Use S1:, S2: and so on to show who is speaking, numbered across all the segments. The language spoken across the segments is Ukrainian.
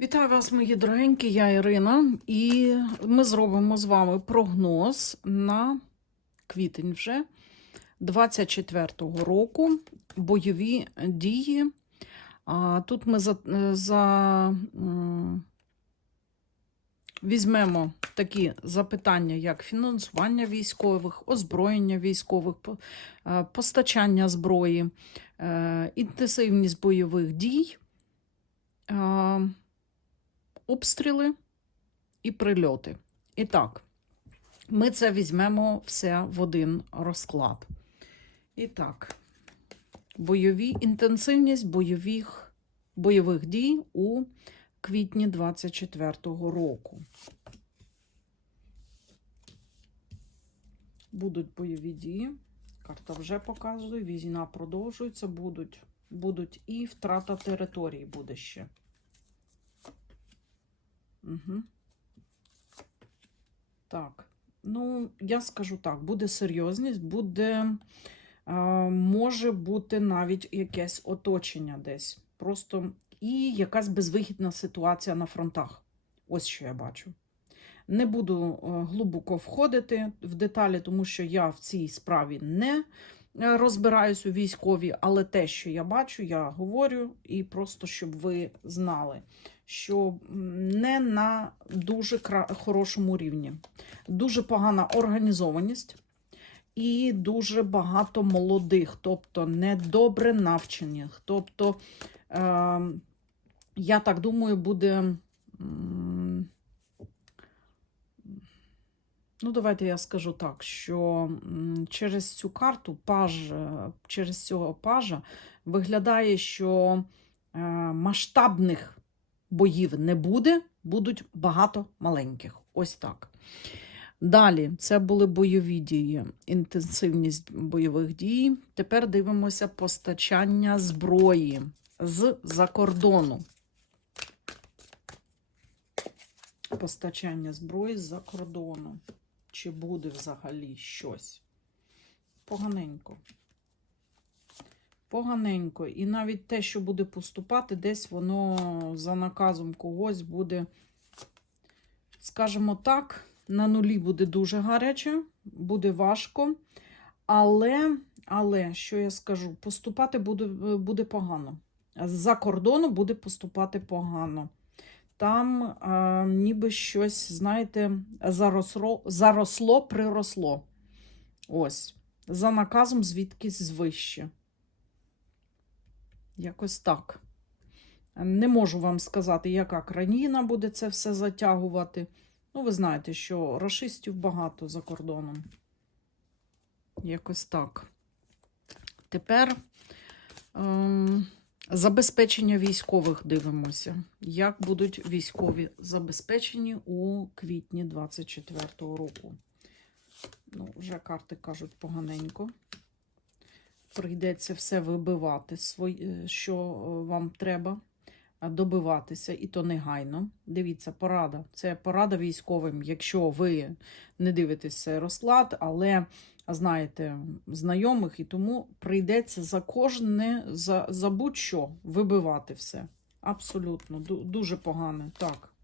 S1: Вітаю вас, мої дорогенькі, я Ірина, і ми зробимо з вами прогноз на квітень вже 24-го року. Бойові дії. Тут ми за, за візьмемо такі запитання, як фінансування військових, озброєння військових, е, постачання зброї, е, інтенсивність бойових дій. Обстріли і прильоти. І так, ми це візьмемо все в один розклад. І так, бойові, інтенсивність бойових, бойових дій у квітні 24-го року. Будуть бойові дії. Карта вже показує, війна продовжується, будуть, будуть і втрата території буде ще. Угу. Так. Ну, я скажу так: буде серйозність, буде, а, може бути навіть якесь оточення десь. Просто і якась безвихідна ситуація на фронтах. Ось що я бачу. Не буду е, глибоко входити в деталі, тому що я в цій справі не е, розбираюсь у військовій, але те, що я бачу, я говорю, і просто щоб ви знали що не на дуже хорошому рівні. Дуже погана організованість і дуже багато молодих, тобто недобре навчених. Тобто, е, я так думаю, буде. Ну, давайте я скажу так, що через цю карту паж, е, через цього пажа виглядає, що е, масштабних боїв не буде, будуть багато маленьких. Ось так. Далі, це були бойові дії, інтенсивність бойових дій. Тепер дивимося постачання зброї з-за кордону. Постачання зброї з-за кордону. Чи буде взагалі щось? Поганенько поганенько. І навіть те, що буде поступати, десь воно за наказом когось буде, скажімо так, на нулі буде дуже гаряче, буде важко. Але, але, що я скажу, поступати буде, буде погано. З-за кордону буде поступати погано. Там а, ніби щось, знаєте, заросло, заросло, приросло. Ось. За наказом звідкись звище. Якось так. Не можу вам сказати, яка країна буде це все затягувати. Ну, ви знаєте, що рашистів багато за кордоном. Якось так. Тепер ем, забезпечення військових дивимося. Як будуть військові забезпечені у квітні 24-го року. Ну, вже карти кажуть поганенько прийдеться все вибивати, свої, що е, вам треба добиватися, і то негайно. Дивіться, порада. Це порада військовим, якщо ви не дивитесь цей розклад, але знаєте знайомих, і тому прийдеться за кожне, за, за будь-що вибивати все. Абсолютно, дуже погане. Так.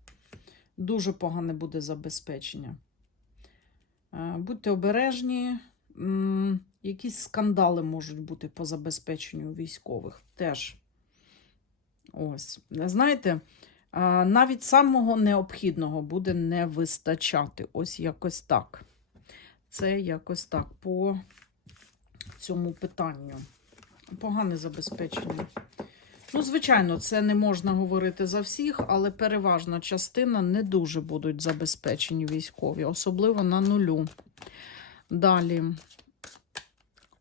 S1: Дуже погане буде забезпечення. Е, Будьте обережні. Якісь скандали можуть бути по забезпеченню військових теж. Ось. Знаєте, навіть самого необхідного буде не вистачати. Ось якось так. Це якось так по цьому питанню. Погане забезпечення. Ну, звичайно, це не можна говорити за всіх, але переважна частина не дуже будуть забезпечені військові, особливо на нулю. Далі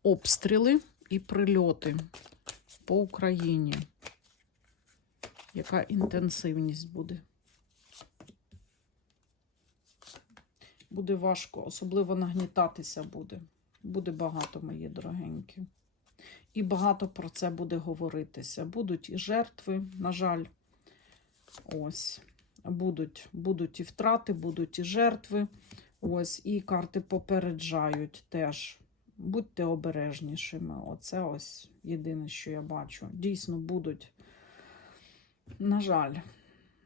S1: обстріли і прильоти по Україні. Яка інтенсивність буде? Буде важко, особливо нагнітатися буде. Буде багато, мої дорогенькі. І багато про це буде говоритися. Будуть і жертви, на жаль, ось. Будуть, будуть і втрати, будуть і жертви. Ось, і карти попереджають теж. Будьте обережнішими. Оце ось єдине, що я бачу. Дійсно, будуть, на жаль,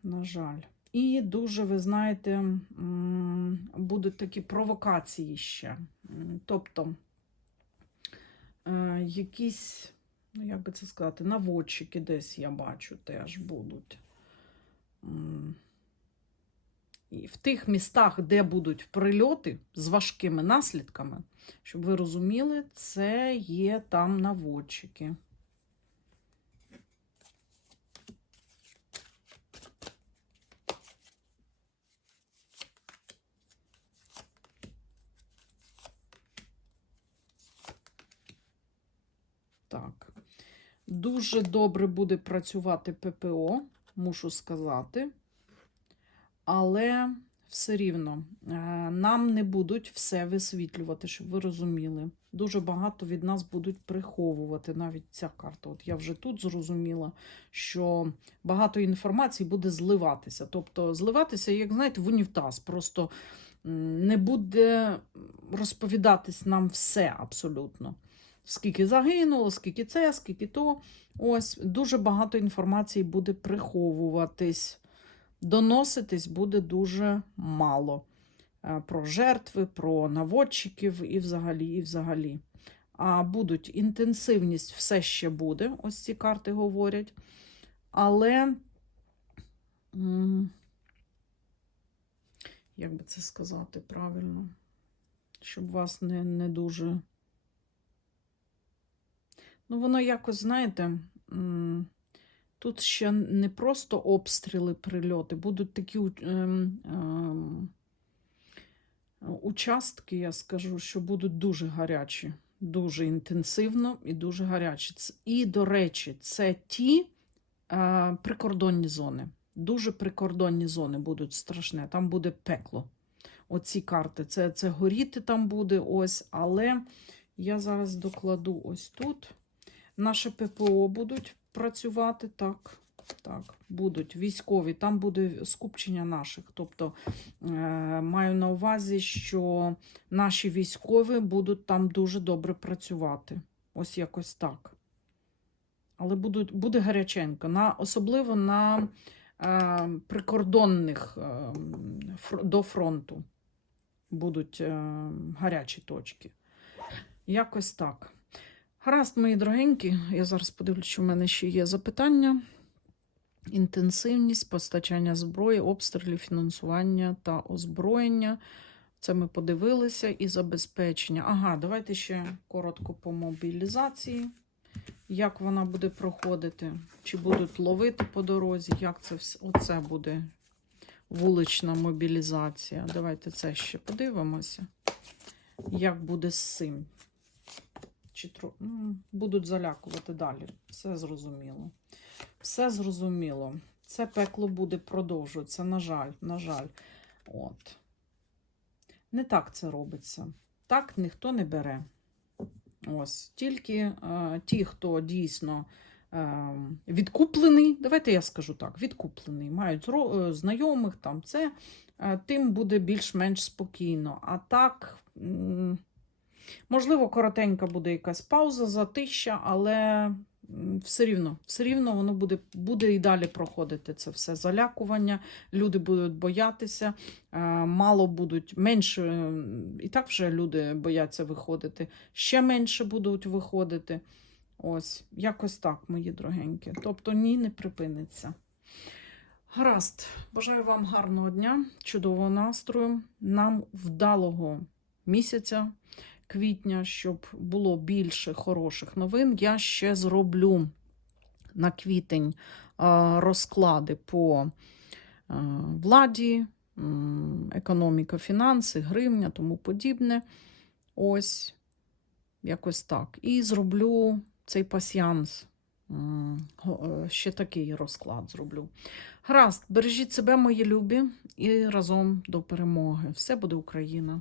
S1: на жаль. І дуже, ви знаєте, будуть такі провокації ще. Тобто е, якісь, ну як би це сказати, наводчики десь я бачу теж будуть. І в тих містах, де будуть прильоти з важкими наслідками, щоб ви розуміли, це є там наводчики. Так. Дуже добре буде працювати ППО, мушу сказати. Але все рівно е, нам не будуть все висвітлювати, щоб ви розуміли. Дуже багато від нас будуть приховувати навіть ця карта. От я вже тут зрозуміла, що багато інформації буде зливатися. Тобто зливатися, як знаєте, в унітаз. Просто не буде розповідатись нам все абсолютно. Скільки загинуло, скільки це, скільки то. Ось дуже багато інформації буде приховуватись. Доноситись буде дуже мало Е, про жертви, про наводчиків і взагалі, і взагалі. А будуть інтенсивність все ще буде, ось ці карти говорять. Але, як би це сказати правильно, щоб вас не, не дуже. Ну, воно якось, знаєте, тут ще не просто обстріли, прильоти, будуть такі у- ем, ем, участки, я скажу, що будуть дуже гарячі, дуже інтенсивно і дуже гарячі. І, до речі, це ті е, прикордонні зони. Дуже прикордонні зони будуть страшне. Там буде пекло. Оці карти. Це, це горіти там буде ось, але я зараз докладу ось тут. Наше ППО будуть працювати так. Так, будуть військові, там буде скупчення наших. Тобто е, маю на увазі, що наші військові будуть там дуже добре працювати. Ось якось так. Але будуть, буде гаряченько, на, особливо на е, прикордонних е, фр- до фронту будуть е, гарячі точки. Якось так. Гаразд, мої дорогенькі, я зараз подивлюсь, що в мене ще є запитання. Інтенсивність постачання зброї, обстрілів, фінансування та озброєння. Це ми подивилися і забезпечення. Ага, давайте ще коротко по мобілізації. Як вона буде проходити? Чи будуть ловити по дорозі? Як це все? Оце буде вулична мобілізація. Давайте це ще подивимося. Як буде з цим? Чи тро... будуть залякувати далі? Все зрозуміло. Все зрозуміло. Це пекло буде продовжуватися, на жаль, на жаль. От. Не так це робиться. Так ніхто не бере. Ось. Тільки е, ті, хто дійсно е, відкуплений, давайте я скажу так, відкуплений, мають ро- е, знайомих, там це, е, тим буде більш-менш спокійно. А так, м, можливо, коротенька буде якась пауза, затища, але все рівно, все рівно воно буде, буде і далі проходити це все залякування. Люди будуть боятися, е, мало будуть менше, і так вже люди бояться виходити, ще менше будуть виходити. Ось, якось так, мої дорогенькі. Тобто ні, не припиниться. Гаразд, бажаю вам гарного дня, чудового настрою, нам вдалого місяця, квітня, щоб було більше хороших новин. Я ще зроблю на квітень розклади по владі, економіка, фінанси, гривня, тому подібне. Ось якось так. І зроблю цей пасіанс. е, Ще такий розклад зроблю. Гаразд, бережіть себе, мої любі, і разом до перемоги. Все буде Україна!